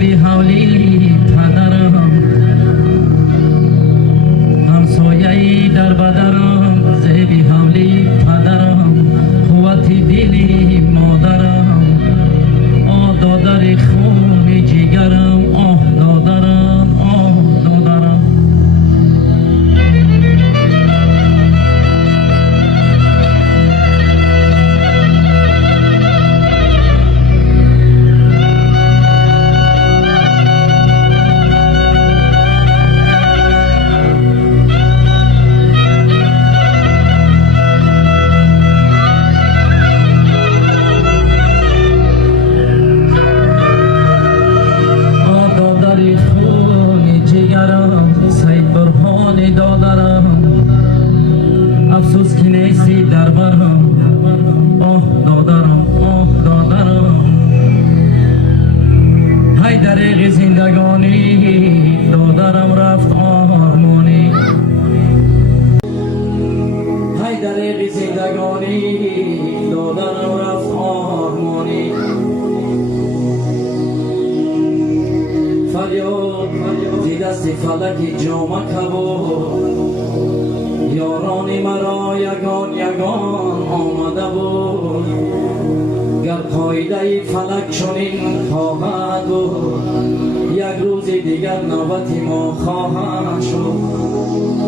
بی حولی پدرم همسایه‌ای در بدرم ز بی حولی پدرم قوت دلی مادرم آه دادر خون جگرم آه دادرم آه دادرم افسوس که نیستی در برم آه دادرم آه دادرم های دریغ زندگانی دادرم رفت آرمانی های دریغ زندگانی دادرم رفت آرمانی فریاد زی دست فلک جامه کبود یاران مرا یگان یگان آمده بود گر قاعده فلک چنین خواهد بود یک روز دیگر نوبت ما خواهد شد